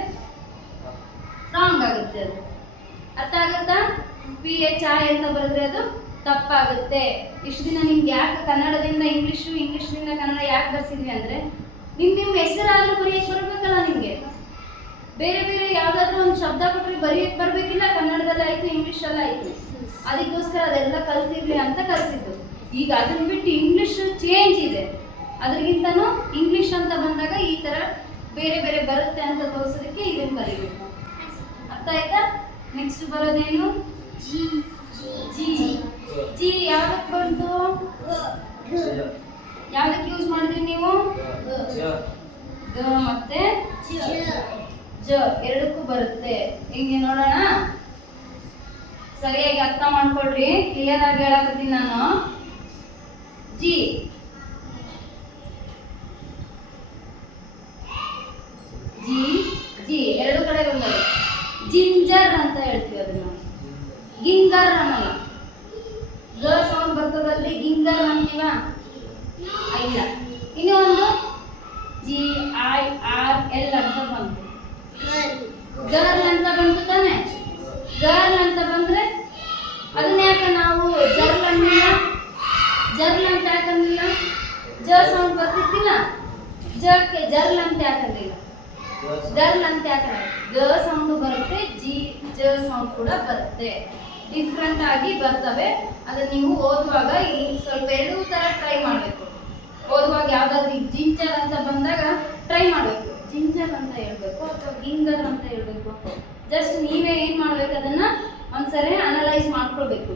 ರಾಂಗ್ ಆಗುತ್ತೆ. ಅದು ಅರ್ಥ ಆಗುತ್ತಾ? PHI ಅಂತ ಬರೆದ್ರೆ ಅದು ತಪ್ಪಾಗುತ್ತೆ. ಇಷ್ಟು ದಿನ ನಿಮ್ಗೆ ಯಾಕೆ ಕನ್ನಡದಿಂದ ಇಂಗ್ಲಿಷ್ನಿಂದ ಕನ್ನಡ ಯಾಕೆ ಬರ್ಸಿದ್ವಿ ಅಂದ್ರೆ ನಿಮ್ಮ ಹೆಸರಾದ್ರೂ ಬರೆಯಕ್ಕೆ ಬರ್ಬೇಕಲ್ಲ. ನಿಮ್ಗೆ ಬೇರೆ ಬೇರೆ ಯಾವ್ದಾದ್ರು ಒಂದು ಶಬ್ದ ಕೊಟ್ಟರೆ ಬರೆಯಕ್ಕೆ ಬರ್ಬೇಕಿಲ್ಲ. ಕನ್ನಡದಲ್ಲಿ ಆಯ್ತು, ಇಂಗ್ಲಿಷಲ್ಲಿ ಆಯ್ತು. ಅದಕ್ಕೋಸ್ಕರ ಅದೆಲ್ಲ ಕಲ್ತಿರ್ಲಿ ಅಂತ ಕಲಿಸಿದ್ದು. ಈಗ ಅದನ್ನ ಬಿಟ್ಟು ಇಂಗ್ಲಿಷ್ ಚೇಂಜ್ ಇದೆ. ಅದ್ರಿಗಿಂತನೂ ಇಂಗ್ಲಿಷ್ ಅಂತ ಬಂದಾಗ ಈ ತರ ಬೇರೆ ಬೇರೆ ಬರುತ್ತೆ ಅಂತ ತೋರಿಸೋದಕ್ಕೆ ಇದನ್ನ ಕಲಿಬೇಕು. ಅರ್ಥ ಆಯ್ತಾ? ನೆಕ್ಸ್ಟ್ ಬರೋದೇನು? ಜಿ ಯಾವ್ದಕ್ಕೆ ಬಂತು? ಯಾವ್ದಕ್ಕೆ ಯೂಸ್ ಮಾಡಿದ್ರಿ ನೀವು? ಗ ಮತ್ತೆ ಜ ಎರಡಕ್ಕೂ ಬರುತ್ತೆ. ಹಿಂಗೆ ನೋಡೋಣ, ಸರಿಯಾಗಿ ಅರ್ಥ ಮಾಡ್ಕೊಳ್ರಿ. ಕ್ಲಿಯರ್ ಆಗಿ ಹೇಳಕತ್ತೀನಿ ನಾನು. ಜಿ ಜಿ ಜಿ ಎರಡು ಕಡೆ ಬಂದವೆ. ಜಿಂಜರ್ ಅಂತ ಹೇಳ್ತೀವಿ ಅದನ್ನ, ಗಿಂಗರ್ ಅನ್ನಲ್ಲ. ಗ ಸೌಂಡ್ ಬರ್ತದಲ್ಲಿ ಗಿಂಗರ್ ಅಂತೀವ ಇಲ್ಲ. ಇನ್ನು ಒಂದು GIRL ಅಂತ ಬಂತು. ಗರ್ಲ್ ಅಂತ ಬಂತು ತಾನೆ? ಗರ್ಲ್ ಅಂತ ಬಂದ್ರೆ ಅದನ್ನ ಯಾಕೆ ನಾವು ಜರ್ಲ್ ಅನ್ನಿಲ್ಲ? ಜರ್ಲ್ ಅಂತ ಯಾಕಂದಿಲ್ಲ? ಜ ಸೌಂಡ್ ಬರ್ತಿದ್ದಿಲ್ಲ, ಜಕ್ಕೆ ಜರ್ಲ್ ಅಂತ ಯಾಕಂದಿಲ್ಲ? ಗರ್ಲ್ ಅಂತ ಯಾಕಂದ್ರೆ ಗ ಸೌಂಡ್ ಬರುತ್ತೆ, ಜ ಸೌಂಡ್ ಕೂಡ ಬರುತ್ತೆ. ಡಿಫ್ರೆಂಟ್ ಆಗಿ ಬರ್ತವೆ. ಅದನ್ನ ನೀವು ಓದುವಾಗ ಸ್ವಲ್ಪ ಎರಡೂ ತರ ಟ್ರೈ ಮಾಡಬೇಕು. ಓದುವಾಗ ಯಾವ್ದಾದ್ರು ಜಿಂಜರ್ ಅಂತ ಬಂದಾಗ ಟ್ರೈ ಮಾಡಬೇಕು. ಜಿಂಜರ್ ಅಂತ ಹೇಳ್ಬೇಕು ಅಥವಾ ಗಿಂಗರ್ ಅಂತ ಹೇಳ್ಬೇಕು. ಜಸ್ಟ್ ನೀವೇ ಏನ್ ಮಾಡ್ಬೇಕು, ಅದನ್ನ ಒಂದ್ಸರಿ ಅನಲೈಸ್ ಮಾಡ್ಕೊಳ್ಬೇಕು.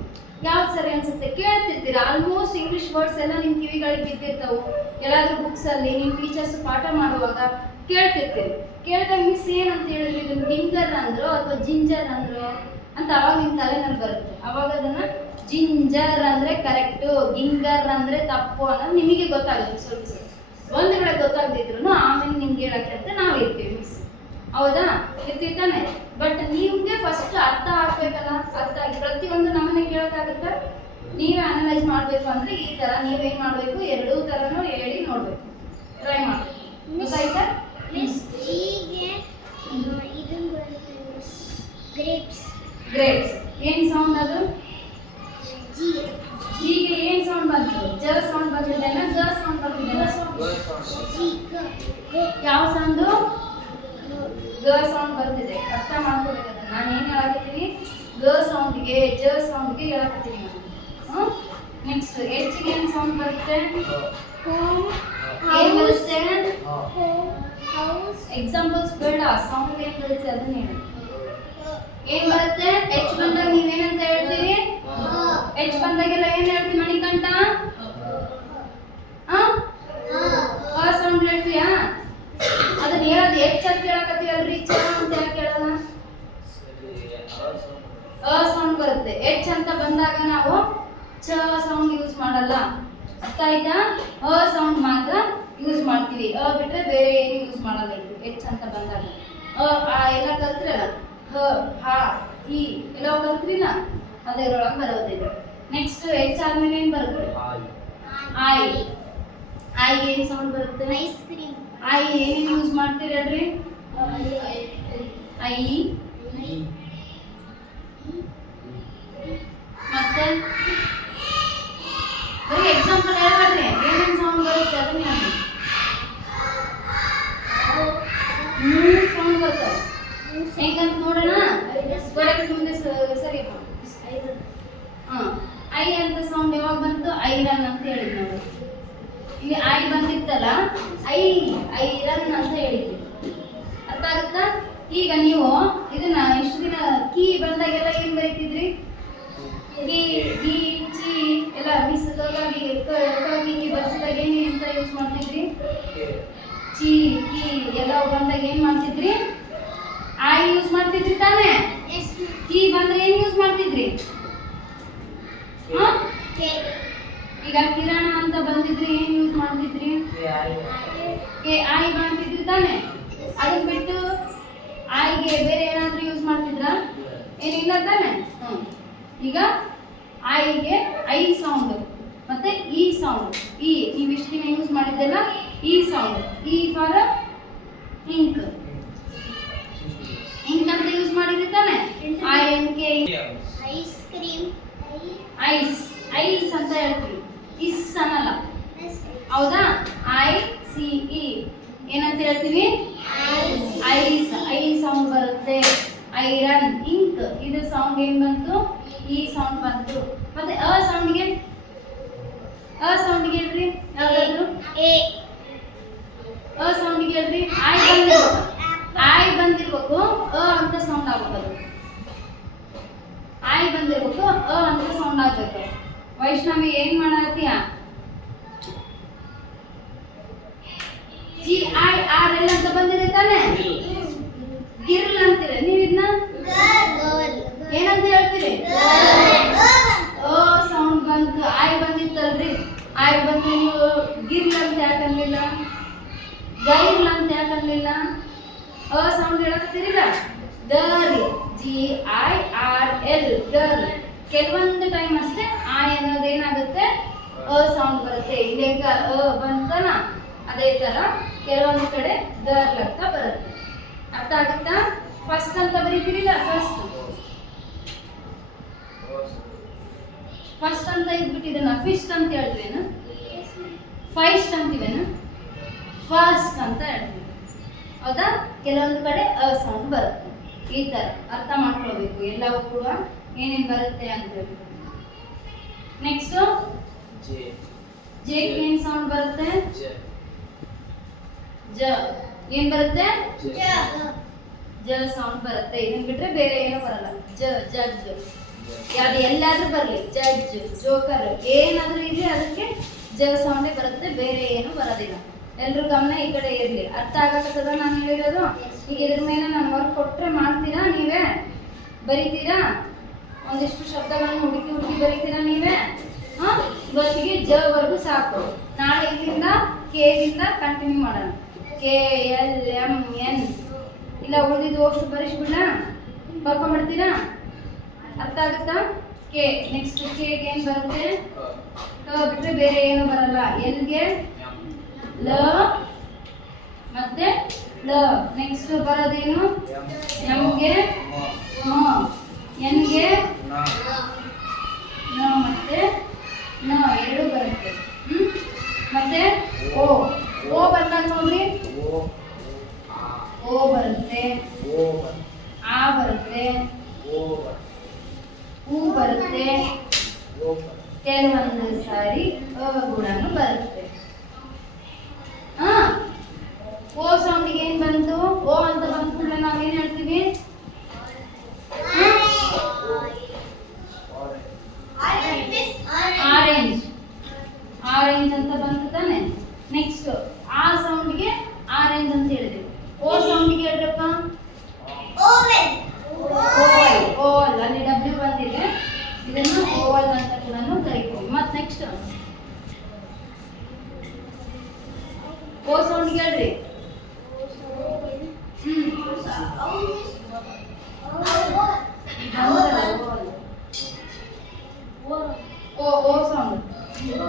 ಯಾವ್ದು ಸರಿ ಅನ್ಸುತ್ತೆ ಕೇಳ್ತಿರ್ತೀರ. ಆಲ್ಮೋಸ್ಟ್ ಇಂಗ್ಲಿಷ್ ವರ್ಡ್ಸ್ ಎಲ್ಲ ನಿಮ್ ಕಿವಿಗಳಿಗೆ ಬಿದ್ದಿರ್ತಾವು. ಎಲ್ಲಾದ್ರೂ ಬುಕ್ಸ್ ಅಲ್ಲಿ ನಿಮ್ ಟೀಚರ್ಸ್ ಪಾಠ ಮಾಡುವಾಗ ಕೇಳ್ತಿರ್ತೀರಿ. ಕೇಳಿದಾಗ ಮಿಸ್ ಏನಂತ ಹೇಳಿದ್ರಿ, ಇದನ್ನ ಗಿಂಗರ್ ಅಂದ್ರು ಅಥವಾ ಜಿಂಜರ್ ಅಂದ್ರು ಅಂತ ಅವಾಗ ನಿಮ್ ತಲೆನಲ್ಲಿ ಬರುತ್ತೆ. ಅವಾಗ ಅದನ್ನ ಜಿಂಜರ್ ಅಂದ್ರೆ ಕರೆಕ್ಟು, ಗಿಂಗರ್ ಅಂದ್ರೆ ತಪ್ಪು ಅನ್ನೋದು ನಿಮಗೆ ಗೊತ್ತಾಗುತ್ತೆ. ಸ್ವಲ್ಪ ಒಂದು ವೇಳೆ ಗೊತ್ತಾಗದಿದ್ರು ಆಮೇಲೆ ನಿಮ್ಗೆ ಹೇಳಕ್ಕೆ ಅಂತ ನಾವು ಇರ್ತೀವಿ ಮಿಸ್. ಹೌದಾ? ಇರ್ತೀವಿ ತಾನೆ? ಬಟ್ ನಿಮ್ಗೆ ಫಸ್ಟ್ ಅರ್ಥ ಆಗ್ಬೇಕಲ್ಲ. ಅರ್ಥ ಆಗಿ ಪ್ರತಿಯೊಂದು ನಮ್ಮನೆ ಕೇಳೋಕ್ಕಾಗತ್ತಾ? ನೀವೇ ಅನಲೈಸ್ ಮಾಡ್ಬೇಕು ಅಂದ್ರೆ ಈ ತರ ನೀವೇನ್ ಮಾಡ್ಬೇಕು, ಎರಡೂ ತರನು ಹೇಳಿ ನೋಡ್ಬೇಕು, ಟ್ರೈ ಮಾಡ್ಬೇಕು. ಗೊತ್ತಾಯ್ತಾ? ಗ್ರೇಪ್ಸ್ ಏನ್ ಸೌಂಡ್ ಅದು? ಜಿಗೆ ಏನ್ ಸೌಂಡ್ ಬಂತು? ಜ ಸೌಂಡ್ ಬಂದಿದ್ದೇನ? ಗ ಸೌಂಡ್ ಬಂದಿದ್ದೇನ? ಯಾವ ಸೌಂಡ್? ಗ ಸೌಂಡ್ ಬರ್ತಿದೆ. ಅರ್ಥ ಮಾಡ್ಕೋಬೇಕು. ನಾನು ಏನ್ ಹೇಳಕತ್ತೀನಿ, ಗ ಸೌಂಡ್ಗೆ ಜ ಸೌಂಡ್ಗೆ ಹೇಳಕತ್ತೀನಿ ನಾನು. ನೆಕ್ಸ್ಟ್ ಎಚ್ ಗೆ ಏನ್ ಸೌಂಡ್ ಬರುತ್ತೆ? ಏನ್ ಬರುತ್ತೆ? ಎಕ್ಸಾಂಪಲ್ಸ್ ಬೇಡ, ಸೌಂಡ್ ಏನ್ ಬರುತ್ತೆ ಅದನ್ನ ಹೇಳಿ. ಏನ್ ಬರುತ್ತೆ? ಎಚ್ ಬಂದಾಗ ನೀವೇನಂತ ಹೇಳ್ತೀರಿ? ಎಚ್ ಬಂದಾಗೆಲ್ಲ ಏನ್ ಹೇಳ್ತೀವಿ ಮಣಿಕಂಠ? ಸೌಂಡ್ ಹೇಳ್ತೀಯಾ? ಅದನ್ನ ಹೇಳೋದು ಎಚ್ ಅಂತ ಹೇಳಕತ್ತೀವಲ್ರಿ, ಚ ಅಂತ ಯಾಕೆ ಹೇಳಲ್ಲ? ಸೌಂಡ್ ಬರುತ್ತೆ. ಎಚ್ ಅಂತ ಬಂದಾಗ ನಾವು ಚ ಸೌಂಡ್ ಯೂಸ್ ಮಾಡಲ್ಲ. ಅರ್ಥ ಆಯ್ತಾ? ಸೌಂಡ್ ಮಾತ್ರ ಯೂಸ್ ಮಾಡ್ತೀವಿ. ಬಿಟ್ರೆ ಬೇರೆ ಏನು ಯೂಸ್ ಮಾಡಲ್ಲ. ಎಚ್ ಅಂತ ಬಂದಾಗ ಎಲ್ಲ ಕಲ್ತ್ರಲ್ಲ, ಹ ಹ ಈ ಎಲ್ಲ ಕಲ್ತ್ರಿಲ್ಲ, ಅದರೊಳಗೆ ಬರೋದಿಲ್ಲ. ನೆಕ್ಸ್ಟ್ ಎಚ್ ಆದ್ಮೇಲೆ ಏನ್ ಬರುತ್ತೆ? ಐ. ಐಗೆ ಏನ್ ಸೌಂಡ್ ಬರುತ್ತೆ? Ice cream. ಐ ಏನೇನು ಯೂಸ್ ಮಾಡ್ತೀರಿ ಹೇಳ್ರಿ? ಐ ಮತ್ತೆ ಬರೀ ಎಕ್ಸಾಂಪಲ್ ಹೇಳ್ಬೇಡ್ರಿ, ಏನೇನು ಸೌಂಡ್ ಬರುತ್ತೆ ಅದನ್ನ ಹೇಳಿ. 3 ಸೌಂಡ್ ಬರ್ತವೆ. ಹೆಂಗಂತ ನೋಡೋಣ. ಬರಕ್ಕೆ ಮುಂದೆ ಸರಿ ಐ ಅಂತ ಸೌಂಡ್ ಯಾವಾಗ ಬಂತು? ಐರನ್ ಅಂತ ಹೇಳಿದ್ ನೋಡಿ. ಇಲ್ಲಿ ಐ ಬಂದಿತ್ತಲ್ಲ, ಐರನ್ ಅಂತ ಹೇಳಿದ್ವಿ. ಅರ್ಥ ಆಗುತ್ತಾ? ಈಗ ನೀವು ಇದನ್ನ ಇಷ್ಟು ದಿನ ಕೀ ಬಂದಾಗೆಲ್ಲ ಏನ್ ಬರೀತಿದ್ರಿ? ಕೀ, ಗಿ, ಚಿ ಎಲ್ಲ ಮಿಸ್ ಬರ್ಸಿದಾಗ ಏನ್ ಅಂತ ಯೂಸ್ ಮಾಡ್ತಿದ್ರಿ? ಚಿ, ಕಿ ಎಲ್ಲ ಬಂದಾಗ ಏನ್ ಮಾಡ್ತಿದ್ರಿ? ಐ ಯೂಸ್ ಮಾಡ್ತಿದ್ರಿ ತಾನೇ? ಕೀ ಬಂದ್ರೆ ಏನ್ ಯೂಸ್ ಮಾಡ್ತಿದ್ರಿ? ಈಗ ಕಿರಣ ಅಂತ ಬಂದಿದ್ರೆ ಏನ್ ಯೂಸ್ ಮಾಡ್ತಿದ್ರಿ? ಕೆ ಐ ಮಾಡ್ತಿದ್ರಿ ತಾನೆ? ಅದನ್ನ ಬಿಟ್ಟು ಐಗೆ ಬೇರೆ ಏನಾದ್ರೂ ಯೂಸ್ ಮಾಡ್ತಿದ್ರಾ? ಏನಿಲ್ಲ ತಾನೆ? ಈಗ ಐಗೆ ಐ ಸೌಂಡ್ ಮತ್ತೆ ಇ ಸೌಂಡ್. ಇ ನೀವು ಇಷ್ಟು ದಿನ ಯೂಸ್ ಮಾಡಿದ್ದೆಲ್ಲ E sound. E for ink. Ink ಅಂತ ಯೂಸ್ ಮಾಡಿದ್ರಿ ತಾನೆ? I N K. Ice cream. Ice ice ಅಂತ ಹೇಳ್ತೀವಿ, ಇಸ್ ಅನ್ನಲ್ಲ. ಹೌದಾ? ಐ ಸಿ ಇ ಏನಂತ ಹೇಳ್ತೀವಿ? ಐಸ್. ಐ ಸೌಂಡ್ ಬರುತ್ತೆ. ಐರನ್, ಇಂಕ್ ಇದು ಸೌಂಡ್ ಏನ್ ಬಂತು? ಈ ಸೌಂಡ್ ಬಂತು. ಮತ್ತೆ ಅ ಸೌಂಡ್ಗೆ ಹೇಳ್ರಿ ಯಾವ್ದಾದ್ರು? ಅ ಸೌಂಡ್ಗೆ ಹೇಳ್ರಿ. ಐ ಬಂದಿರ್ಬೇಕು, ಅ ಅಂತ ಸೌಂಡ್ ಆಗ್ಬೇಕು. ಐ ಬಂದಿರ್ಬೇಕು, ಅ ಅಂತ ಸೌಂಡ್ ಆಗ್ಬೇಕು. ವೈಷ್ಣವಿ ಏನ್ ಮಾಡತ್ತೀಯ? ಜಿ ಐ ಆರ್ ಎಲ್ ಅಂತ ಬಂದಿದೆ ತಾನೆ? ಗಿರ್ಲ್ ಅಂತೀರ ನೀವು. ಇದನ್ನ ಏನಂತ ಹೇಳ್ತೀರಿ? ಅ ಸೌಂಡ್ ಬಂತು, ಐ ಬಂದಿತ್ತಲ್ರಿ. ಐ ಬಂದು ನೀವು ಗಿರ್ಲ್ ಅಂತ ಯಾಕೆ ಅನ್ಲಿಲ್ಲ? ಗೈರ್ಲ್ ಅಂತ ಯಾಕೆ ಅನ್ಲಿಲ್ಲ? ಅ ಸೌಂಡ್ ಹೇಳಕ್ತಿರಿಲ್ಲ? Girl, G I R L, girl. ಕೆಲವೊಂದು ಟೈಮ್ ಅಷ್ಟೇ ಐ ಅನ್ನೋದು ಏನಾಗುತ್ತೆ? ಅ ಸೌಂಡ್ ಬರುತ್ತೆ. ಇಲ್ಲೇಗ ಅ ಬಂತಲ್ಲ, ಅದೇ ತರ ಕೆಲವೊಂದು ಕಡೆ ಗರ್ಲ್ ಅಂತ ಬರುತ್ತೆ. ಅರ್ಥ ಆಗುತ್ತಾ? ಫಸ್ಟ್ ಅಂತ ಬರೀತಿರಿಲ್ಲ, ಫಸ್ಟ್ ಅಂತ ಇದ್ಬಿಟ್ಟಿದನ್ನ ಫಿಸ್ಟ್ ಅಂತ ಹೇಳ್ತೀವೇನು? ಫೈಸ್ಟ್ ಅಂತೀವೇನು? ಫಸ್ಟ್ ಅಂತ ಹೇಳ್ತೀವಿ. ಹೌದಾ? ಕೆಲವೊಂದು ಕಡೆ ಅ ಸೌಂಡ್ ಬರುತ್ತೆ. ಈ ತರ ಅರ್ಥ ಮಾಡ್ಕೊಳ್ಬೇಕು ಎಲ್ಲವೂ ಕೂಡ ಏನೇನ್ ಬರುತ್ತೆ ಅಂತ ಹೇಳಿ. ನೆಕ್ಸ್ಟ್ ಜೆ ಏನ್ ಸೌಂಡ್ ಬರುತ್ತೆ? ಜ ಏನ್ ಬರುತ್ತೆ? ಜ ಸೌಂಡ್ ಬರುತ್ತೆ. ಇದನ್ನ ಬಿಟ್ರೆ ಬೇರೆ ಏನೂ ಬರಲ್ಲ. ಜಡ್ಜ್ ಯಾವ್ದು ಎಲ್ಲಾದ್ರೂ ಬರ್ಲಿ, ಜಡ್ಜ್, ಜೋಕರ್ ಏನಾದ್ರೂ ಇರ್ಲಿ ಅದಕ್ಕೆ ಜ ಸೌಂಡೇ ಬರುತ್ತೆ, ಬೇರೆ ಏನು ಬರೋದಿಲ್ಲ. ಎಲ್ರೂ ಗಮನ ಈ ಕಡೆ ಇರ್ಲಿ. ಅರ್ಥ ಆಗತ್ತದ ನಾನು ಹೇಳಿರೋದು? ಈಗ ಇದ್ರ ಮೇಲೆ ನಾನು ವರ್ಕ್ ಕೊಟ್ರೆ ಮಾಡ್ತೀರಾ ನೀವೇ? ಬರೀತೀರಾ? ಒಂದಿಷ್ಟು ಶಬ್ದಗಳನ್ನು ಹುಡುಕಿ ಬರೀತೀರಾ ನೀವೇ? ಇವತ್ತಿಗೆ ಜ ವರ್ಗು ಸಾಕು. ನಾಳೆ ಇಲ್ಲಿಂದ ಕೆ ಯಿಂದ ಕಂಟಿನ್ಯೂ ಮಾಡೋಣ. ಕೆ ಎಲ್ ಎಂ ಎನ್ ಇಲ್ಲ ಉಳಿದಿದ್ದು ಅಷ್ಟು ಬರೀಸ್ಬಿಡ ಬರ್ಕೊಂಡ್ಬಿಡ್ತೀರಾ? ಅರ್ಥ ಆಗುತ್ತಾ? ಕೆ ನೆಕ್ಸ್ಟ್ ಕೆ ಏನ್ ಬರುತ್ತೆ? ಕ ಬಿಟ್ರೆ ಬೇರೆ ಏನು ಬರಲ್ಲ. ಎಲ್ಗೆ ಲ ಮತ್ತೆ ಲ. ನೆಕ್ಸ್ಟ್ ಬರೋದೇನು? ಎಂಗೆ ಮ, ಎನ್ಗೆ ನ ಮತ್ತೆ ನ ಎರಡು ಬರುತ್ತೆ. ಮತ್ತೆ ಓ. ಓ ಬಂದಾಗ ನೋಡ್ರಿ, ಓ ಬರುತ್ತೆ, ಆ ಬರುತ್ತೆ, ಹೂ ಬರುತ್ತೆ, ಕೆಲವೊಂದು ಸಾರಿ ಅ ಕೂಡ ಬರುತ್ತೆ. ಓ ಸೌಂಡಿಗೆ ಏನ್ ಬಂತು? ಓ ಅಂತ ಬಂದ ಕೂಡಲೇ ನಾವೇನ್ ಹೇಳ್ತೀವಿ? ಆರೆಂಜ್. ಆರೆಂಜ್ ಅಂತ ಬಂತು ತಾನೆ? ನೆಕ್ಸ್ಟ್ ಆ ಸೌಂಡ್ಗೆ ಆರೆಂಜ್ ಅಂತ ಹೇಳಿದ್ವಿ. ಓ ಸೌಂಡ್ಗೆ ಹೇಳ್ರಪ್ಪ, ಓವಲ್. ಓವಲ್ ಅಲ್ಲಿ ಡಬ್ಲ್ಯೂ ಬಂದಿದೆ, ಇದನ್ನು ಓವಲ್ ಅಂತ ಕೂಡ ಕರಿತೀವಿ. ಮತ್ತೆ ನೆಕ್ಸ್ಟ್ ಓ ಸೌಂಡ್ಗೆ ಹೇಳ್ರಿ.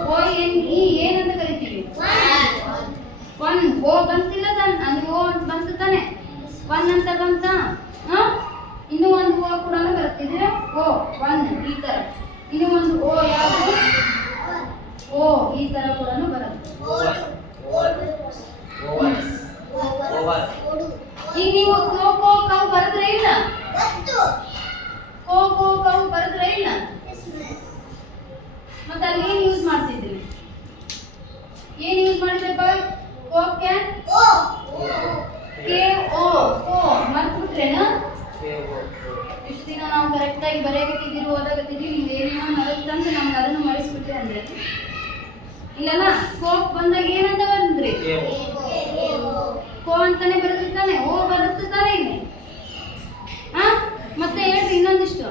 ಓ ಎನ್ ಇ ಏನಂತ ಕರಿತೀವಿ ಒನ್ ಓ ಬಂತಿಲ್ಲ ತಾನೆ ಅಲ್ಲಿ ಓ ಅಂತ ಬಂತು ತಾನೆ ಒನ್ ಅಂತ ಬಂತ ಇನ್ನೂ ಒಂದು ಓ ಕೂಡ ಬರುತ್ತಿದ್ರೆ ಓ ಒನ್ ಈ ತರ ಇನ್ನೂ ಒಂದು ಓ ಯಾವುದು ಓ ಈ ತರ ಕೂಡ ಬರುತ್ತೆ ಈಗ ನೀವು ಕೋ ಕೋ ಕೌ ಬರೆದ್ರೆ ಇಲ್ಲ ಕೋ ಕೋ ಕೌ ಬರೆದ್ರೆ ಇಲ್ಲ ಮತ್ತೆ ಅಲ್ಲಿ ಏನು ಯೂಸ್ ಮಾಡ್ತಿದ್ರಿ ಏನು ಯೂಸ್ ಮಾಡಿದ್ರಪ್ಪ ಓಕೆ ಕೆ ಓ ಕೋ ಮರ್ತ್ಬಿಟ್ರೇನ ಇಷ್ಟು ದಿನ ನಾವು ಕರೆಕ್ಟಾಗಿ ಬರೆಯಕತ್ತಿದ್ದೀರಿ ಓದಾಕತ್ತಿದ್ದೀರಿ ನೀವು ಏನೇನೋ ಮರೆತಂತ ನಮ್ಗೆ ಅದನ್ನು ಮರೆಸ್ಬಿಟ್ರಿ ಅಂದ್ರೆ ಇಲ್ಲಲ್ಲ ಕೋಕ್ ಬಂದಾಗ ಏನಂತ ಬಂದ್ರಿ ಕೋ ಅಂತಾನೆ ಬರೆದಿರ್ತಾನೆ ಓ ಬರುತ್ತೆ ತಾನೆ ಇಲ್ಲಿ ಮತ್ತೆ ಹೇಳ್ರಿ ಇನ್ನೊಂದಿಷ್ಟು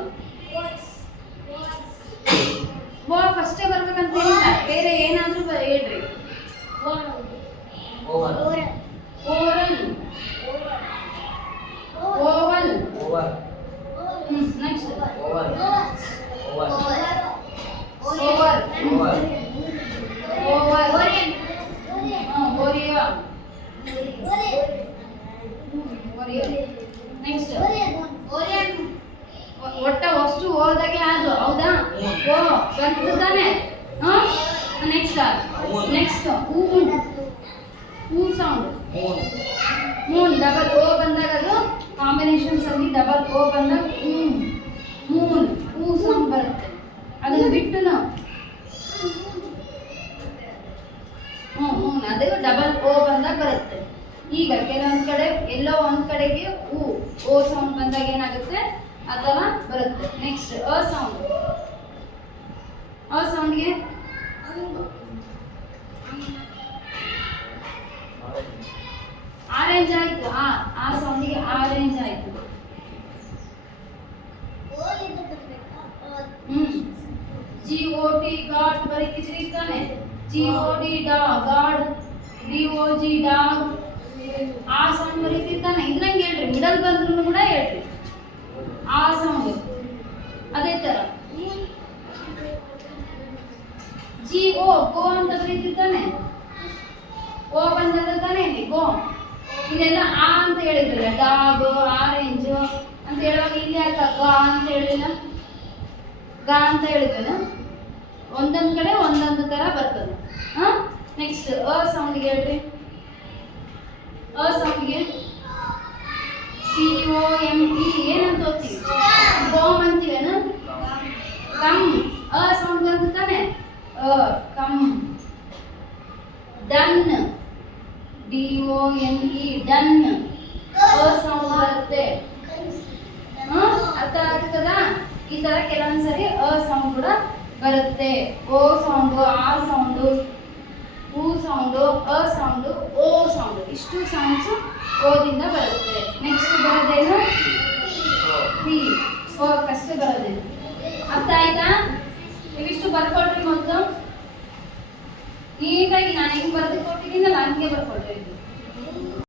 ಓ ಫಸ್ಟೇ ಬರ್ಬೇಕಂತ ಏನಿಲ್ಲ ಬೇರೆ ಏನಾದ್ರೂ ಹೇಳ್ರಿ ಓವಲ್ ಓವಲ್ ನೆಕ್ಸ್ಟ್ ಓವರ್ ಓರಿಯಾ ನೆಕ್ಸ್ಟ್ ಒಟ್ಟ ಅಷ್ಟು ಓದಾಗೆ ಅದು ಹೌದಾ ಓ ಬಂತು ತಾನೆ ನೆಕ್ಸ್ಟ್ ಹೂ ಸೌಂಡ್ ಮೂನ್ ಡಬಲ್ ಓ ಬಂದಾಗ ಅದು ಕಾಂಬಿನೇಷನ್ಸ್ ಅಲ್ಲಿ ಡಬಲ್ ಓ ಬಂದಾಗ ಮೂನ್ ಹೂ ಸೌಂಡ್ ಬರುತ್ತೆ ಅದನ್ನ ಬಿಟ್ಟು ನಾವು ಮೂನ್ ಅದು ಡಬಲ್ ಓ ಬಂದಾಗ ಬರುತ್ತೆ ಈಗ ಕೆಲವೊಂದ್ ಕಡೆ ಎಲ್ಲೋ ಒಂದ್ ಕಡೆಗೆ ಓ ಸೌಂಡ್ ಬಂದಾಗ ಏನಾಗುತ್ತೆ ಆ ಥರ ಬರುತ್ತೆ ನೆಕ್ಸ್ಟ್ ಅ ಸೌಂಡ್ಗೆ ಆರೆಂಜ್ ಆಯ್ತು ಆ ಸೌಂಡಿಗೆ ಆರೆಂಜ್ ಆಯ್ತು ಜಿ ಓ ಟಿ ಗಾಡ್ ಬರೀತಿದ್ರಿ ತಾನೆ ಜಿ ಓ ಡಿ ಡಾ god D O G dog ಆ ಸೌಂಡ್ ಬರೀತಿರ್ತಾನೆ ಇದ್ರಂಗೆ ಹೇಳ್ರಿ ಮಿಡಲ್ ಬಂದ್ರು ಕೂಡ ಹೇಳ್ರಿ ಆ ಸೌಂಡ್ ಅದೇ ತರ ಜಿ ಓ ಗೋ ಅಂತ ಬರೀತಿರ್ತಾನೆ ಓ ಬಂದಾಗ ತಾನೆ ಇಲ್ಲಿ ಗೋ ಇದೆಲ್ಲ ಆ ಅಂತ ಹೇಳಿದ್ರಲ್ಲ ಡಾಗ್ ಆರೆಂಜ್ ಅಂತ ಹೇಳುವಾಗ ಇಲ್ಲಿ ಯಾಕೆ ಗಾ ಅಂತ ಹೇಳಿಲ್ಲ ಗಾ ಅಂತ ಹೇಳಿದ್ವಲ್ಲ ಒಂದೊಂದ್ ಕಡೆ ಒಂದೊಂದು ತರ ಬರ್ತದೆ ನೆಕ್ಸ್ಟ್ ಅ ಸೌಂಡ್ಗೆ ಹೇಳ್ರಿ ಅ ಸೌಂಡ್ಗೆ ಸಿ ಓ ಎಂ ಇ ಏನಂತ ಓದ್ತೀವಿ ಗೋಮ್ ಅಂತೀವೇನು ಕಮ್ ಅ ಸೌಂಡ್ ಬಂತು ತಾನೆ come done D O N E done ಅ ಸೌಂಡ್ ಬರುತ್ತೆ ಅರ್ಥ ಆಗ್ತದ ಈ ತರ ಕೆಲವೊಂದ್ಸರಿ ಅ ಸೌಂಡ್ ಕೂಡ ಬರುತ್ತೆ ಓ ಸೌಂಡ್ ಆ ಸೌಂಡ್ ಹೂ ಸೌಂಡ್ ಅ ಸೌಂಡ್ ಓ ಸೌಂಡ್ ಇಷ್ಟು ಸೌಂಡ್ಸ್ ಓದಿಂದ ಬರುತ್ತೆ ನೆಕ್ಸ್ಟ್ ಬರೋದೇನು ಪಿ ಓ ಕಷ್ಟ ಬರೋದೇನು ಅರ್ಥ ಆಯ್ತಾ ಇವಿಷ್ಟು ಬರ್ಕೊಳ್ರಿ ಮೊದಲು ನೀಟಾಗಿ ನಾನು ಹೆಂಗೆ ಬರೆದು ಕೊಟ್ಟಿದ್ದೀನಲ್ಲ ಹಂಗೆ ಬರ್ಕೊಳ್ರಿ